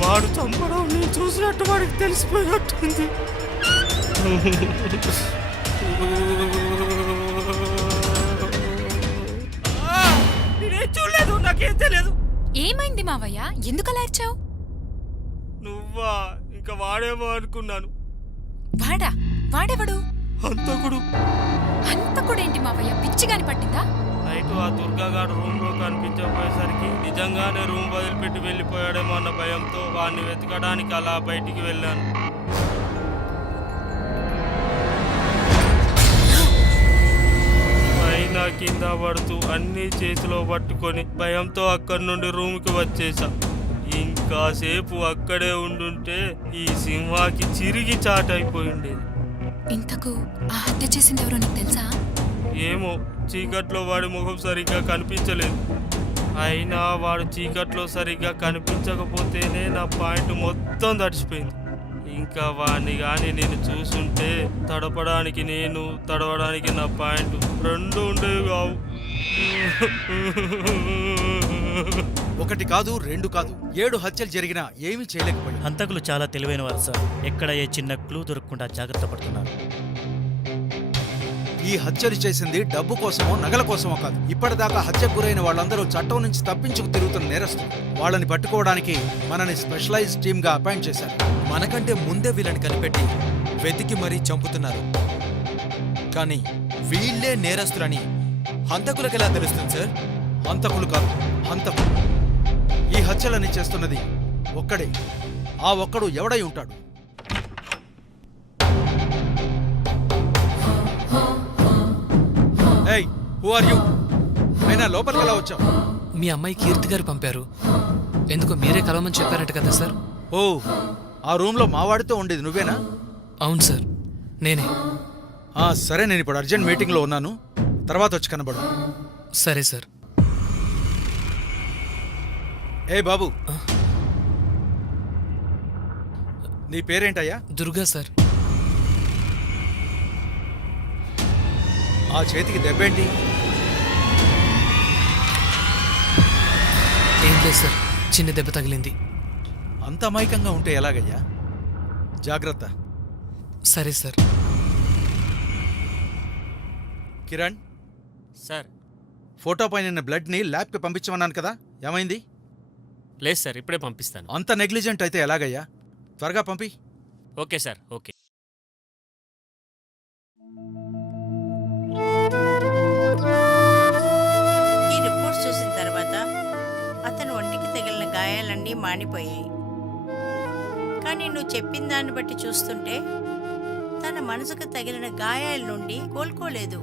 వాడు చంపడం నేను చూసినట్టు వాడికి తెలిసిపోయినట్టుంది! నేనేం చూడలేదు నాకేం తెలియదు. ఏమైంది మావయ్య? ఎందుకు అలా అరిచావు నువ్వా? ఇంకా వాడేమో అనుకున్నాను. వాడా? వాడెవడు? హంతకుడు. హంతకుడేంటి మావయ్య? పిచ్చిగాని పట్టిందా? నైట్ ఆ దుర్గాగాడు రూమ్లో కనిపించకపోయేసరికి నిజంగానే రూమ్ వదిలిపెట్టి వెళ్ళిపోయాడేమో అన్న భయంతో వాడిని వెతకడానికి అలా బయటికి వెళ్ళాను. పైన కింద పడుతూ అన్ని చేతిలో పట్టుకొని భయంతో అక్కడి నుండి రూమ్కి వచ్చేసా. ఇంకాసేపు అక్కడే ఉండుంటే ఈ సింహాకి చిరిగి చాటైపోయి ఉండేది ఇంతకు ఆ హత్య చేసింది ఎవరో నీకు తెలుసా? ఏమో చీకట్లో వాడి ముఖం సరిగ్గా కనిపించలేదు. అయినా వాడు చీకట్లో సరిగ్గా కనిపించకపోతేనే నా పాయింట్ మొత్తం తడిచిపోయింది. ఇంకా వాడిని కానీ నేను చూసుంటే తడపడానికి నేను తడవడానికి నా పాయింట్ రెండు ఉండేవి కావు. ఒకటి కాదు రెండు కాదు ఏడు హత్యలు జరిగినా ఏమీ చేయలేకపోయాం హంతకులు చాలా తెలివైన వారు సార్. ఎక్కడ ఏ చిన్న క్లూ దొరకకుండా జాగ్రత్త పడుతున్నారు. ఈ హత్యలు చేసింది డబ్బు కోసమో నగల కోసమో కాదు. ఇప్పటిదాకా హత్యకు గురైన వాళ్ళందరూ చట్టం నుంచి తప్పించుకు తిరుగుతున్న నేరస్తులు. వాళ్ళని పట్టుకోవడానికి మనని స్పెషలైజ్ టీమ్గా అపాయింట్ చేశారు. మనకంటే ముందే వీళ్ళని కనిపెట్టి వెతికి మరీ చంపుతున్నారు. కానీ వీళ్ళే నేరస్తులని హంతకులకు ఎలా తెలుస్తుంది సార్? హంతకులు కాదు హంతకులు. ఈ హత్యలని చేస్తున్నది ఒక్కడే. ఆ ఒక్కడు ఎవడై ఉంటాడు? ఏయ్ హూ ఆర్ యు అయినా లోపలికి ఎలా వచ్చావు? మీ అమ్మాయి కీర్తి గారు పంపారు. ఎందుకో మీరే కలవమని చెప్పారట కదా సార్? ఓ ఆ రూమ్లో మావాడితో ఉండేది నువ్వేనా? అవును సార్ నేనే. ఆ సరే నేను ఇప్పుడు అర్జెంట్ మీటింగ్లో ఉన్నాను. తర్వాత వచ్చి కనబడు సరే సార్. ఏ బాబు? నీ పేరేంటయ్యా? దుర్గా సార్. ఆ చేతికి దెబ్బేంటి? ఏం లేదు సార్ చిన్న దెబ్బ తగిలింది. అంత అమాయకంగా ఉంటే ఎలాగయ్యా? జాగ్రత్త. సరే సార్. కిరణ్? సార్. ఫోటో పైన బ్లడ్ని ల్యాబ్కి పంపించమన్నాను కదా ఏమైంది? లేదు సార్ ఇప్పుడే పంపిస్తాను. అంత నెగ్లిజెంట్ అయితే ఎలాగయ్యా? త్వరగా పంపి. Okay sir okay. ఈ రిపోర్ట్స్ చూసిన తర్వాత అతను ఒంటికి తగిలిన గాయాలన్నీ మానిపోయాయి. కానీ నువ్వు చెప్పిన దాన్ని బట్టి చూస్తుంటే తన మనసుకు తగిలిన గాయాల నుండి కోలుకోలేదు.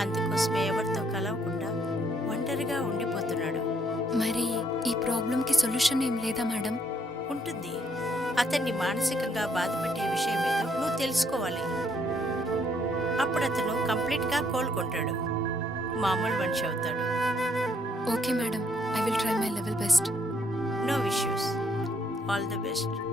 అందుకోసమే ఎవరితో కలవకుండా ఒంటరిగా ఉండిపోతున్నాడు. మరి ఈ ప్రాబ్లంకి సొల్యూషన్ ఏం లేదా మేడం? ఉంటుంది. అతన్ని మానసికంగా బాధపెట్టే విషయం ఏదో నువ్వు తెలుసుకోవాలి. అప్పుడు అతను కంప్లీట్గా కోలుకుంటాడు. మామూలు మనిషి అవుతాడు. Okay madam. I will try my level best. No issues. All the best.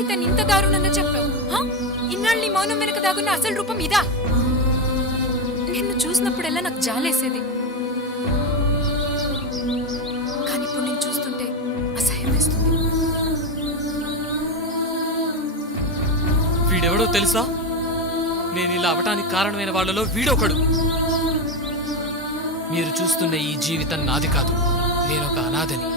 ఎందుకు ఇతను ఇంత దారుణంగా చెప్పావు హా? ఇన్నాళ్ళు నీ మౌనం వెనుక దాగున్న అసలు రూపం ఇదా? నిన్ను చూసినప్పుడెల్లా నాకు జాలేసేది. కానీ ఇప్పుడు నేను చూస్తుంటే అసహ్యం వేస్తుంది. వీడెవడో తెలుసా? నేను ఇలా అవటానికి కారణమైన వాళ్ళలో వీడొకడు. మీరు చూస్తున్న ఈ జీవితం నాది కాదు నేను ఒక అనాథని.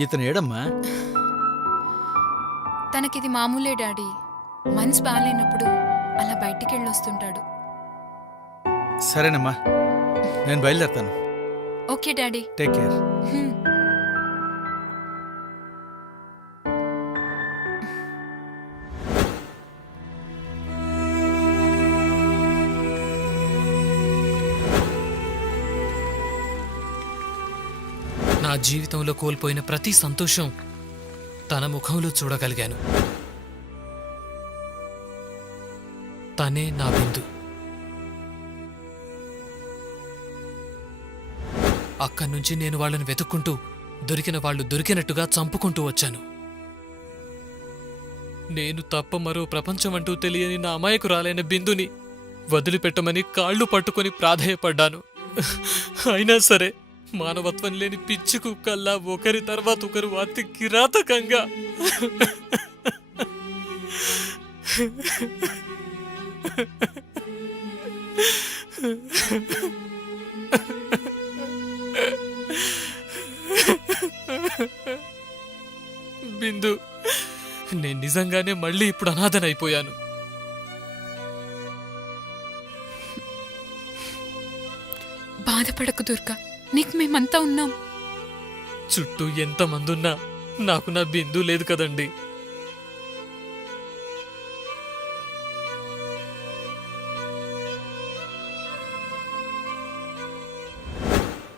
ఇతను ఏడమ్మా? తనకిది మామూలే డాడీ. మనసు బాగాలేనప్పుడు అలా బయటికి వెళ్ళొస్తుంటాడు సరేనమ్మా. నేను బయలుదేరుతాను. Okay daddy. Take care. జీవితంలో కోల్పోయిన ప్రతి సంతోషం తన ముఖంలో చూడగలిగాను. తనే నా బిందు. అక్కడి నుంచి నేను వాళ్ళని వెతుక్కుంటూ దొరికిన వాళ్ళు దొరికినట్టుగా చంపుకుంటూ వచ్చాను. నేను తప్ప మరో ప్రపంచం అంటూ తెలియని నా అమాయకురాలైన బిందుని వదిలిపెట్టమని కాళ్ళు పట్టుకొని ప్రాధేయపడ్డాను. అయినా సరే మానవత్వం లేని పిచ్చి కుక్కల్లా ఒకరి తర్వాత ఒకరు అతి కిరాతకంగా. బిందు నేను నిజంగానే మళ్ళీ ఇప్పుడు అనాథనైపోయాను. బాధపడకు దుర్గా. నీకు మేమంతా ఉన్నాం. చుట్టూ ఎంతమందున్నా నాకు నా బిందు లేదు కదండీ.